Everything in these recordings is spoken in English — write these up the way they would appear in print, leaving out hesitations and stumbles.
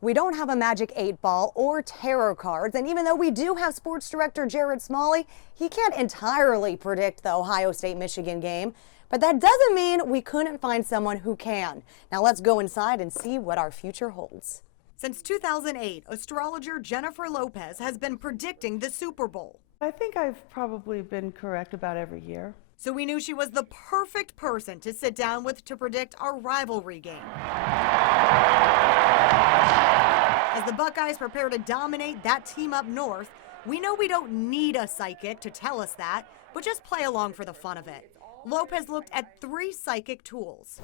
We don't have a magic 8-ball or tarot cards, and even though we do have sports director Jared Smalley, he can't entirely predict the Ohio State-Michigan game. But that doesn't mean we couldn't find someone who can. Now let's go inside and see what our future holds. Since 2008, astrologer Jennifer Lopez has been predicting the Super Bowl. I think I've probably been correct about every year. So we knew she was the perfect person to sit down with to predict our rivalry game. As the Buckeyes prepare to dominate that team up north, we know we don't need a psychic to tell us that, but just play along for the fun of it. Lopez looked at 3 psychic tools: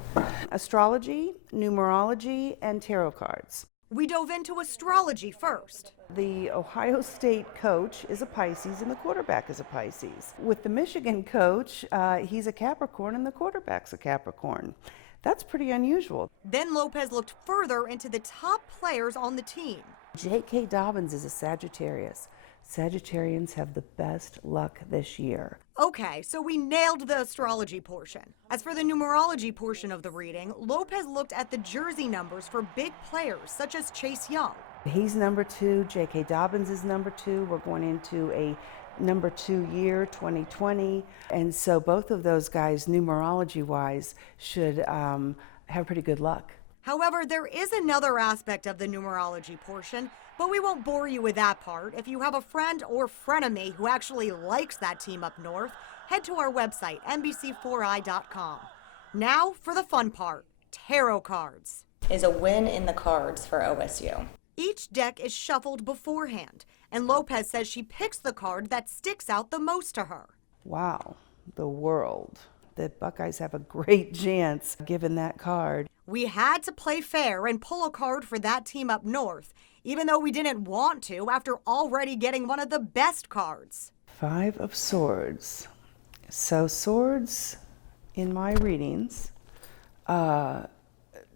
Astrology, numerology, and tarot cards. We dove into astrology first. The Ohio State coach is a Pisces and the quarterback is a Pisces. With the Michigan coach, he's a Capricorn and the quarterback's a Capricorn. That's pretty unusual. Then Lopez looked further into the top players on the team. J.K. Dobbins is a Sagittarius. Sagittarians have the best luck this year. Okay, so we nailed the astrology portion. As for the numerology portion of the reading, Lopez looked at the jersey numbers for big players such as Chase Young. He's number 2. J.K. Dobbins is number 2. We're going into a number 2 year, 2020. And so both of those guys, numerology-wise, should have pretty good luck. However, there is another aspect of the numerology portion, but we won't bore you with that part. If you have a friend or frenemy who actually likes that team up north, head to our website, NBC4i.com. Now for the fun part, tarot cards. Is a win in the cards for OSU. Each deck is shuffled beforehand, and Lopez says she picks the card that sticks out the most to her. Wow, the world. The Buckeyes have a great chance given that card. We had to play fair and pull a card for that team up north, even though we didn't want to after already getting one of the best cards. 5 of Swords. So swords, in my readings,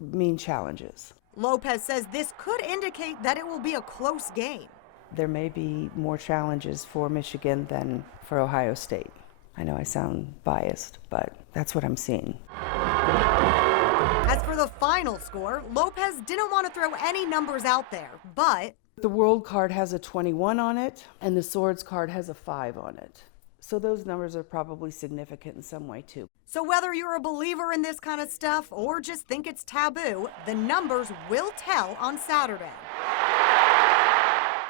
mean challenges. Lopez says this could indicate that it will be a close game. There may be more challenges for Michigan than for Ohio State. I know I sound biased, but that's what I'm seeing. As for the final score, Lopez didn't want to throw any numbers out there, but the World card has a 21 on it, and the Swords card has a 5 on it. So those numbers are probably significant in some way, too. So whether you're a believer in this kind of stuff or just think it's taboo, the numbers will tell on Saturday.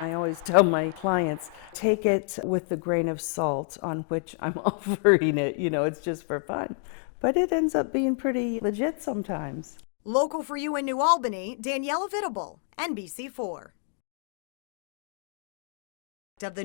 I always tell my clients, take it with the grain of salt on which I'm offering it. You know, it's just for fun. But it ends up being pretty legit sometimes. Local for you in New Albany, Daniela Vitable, NBC4. Of the